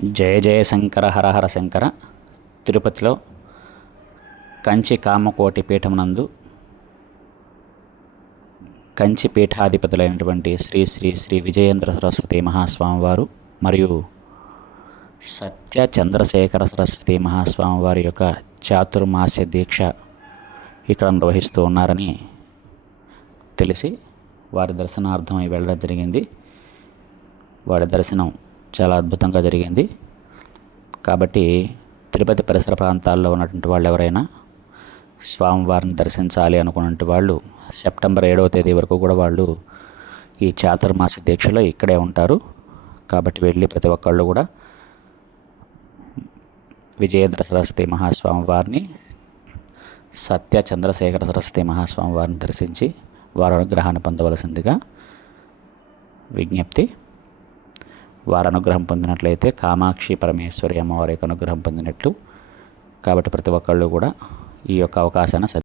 జయ జయ శంకర హర హర శంకర. తిరుపతిలో కంచి కామకోటి పీఠమునందు కంచి పీఠాధిపతులైనటువంటి శ్రీ శ్రీ శ్రీ విజయేంద్ర సరస్వతి మహాస్వామి వారు మరియు సత్య చంద్రశేఖర సరస్వతి మహాస్వామి వారి యొక్క చాతుర్మాస్య దీక్ష ఇక్కడ నిర్వహిస్తూ ఉన్నారని తెలిసి వారి దర్శనార్థమై వెళ్ళడం జరిగింది. వారి దర్శనం చాలా అద్భుతంగా జరిగింది. కాబట్టి తిరుపతి పరిసర ప్రాంతాల్లో ఉన్నటువంటి వాళ్ళు ఎవరైనా స్వామివారిని దర్శించాలి అనుకున్నటువంటి వాళ్ళు సెప్టెంబర్ 7వ తేదీ వరకు కూడా వాళ్ళు ఈ చాతుర్మాస దీక్షలో ఇక్కడే ఉంటారు. కాబట్టి వెళ్ళి ప్రతి ఒక్కళ్ళు కూడా విజయేంద్ర సరస్వతి మహాస్వామి వారిని, సత్య చంద్రశేఖర సరస్వతి మహాస్వామి వారిని దర్శించి వారి అనుగ్రహాన్ని పొందవలసిందిగా విజ్ఞప్తి. వారి అనుగ్రహం పొందినట్లయితే కామాక్షి పరమేశ్వరి అమ్మవారి యొక్క అనుగ్రహం పొందినట్లు. కాబట్టి ప్రతి ఒక్కళ్ళు కూడా ఈ యొక్క అవకాశాన్ని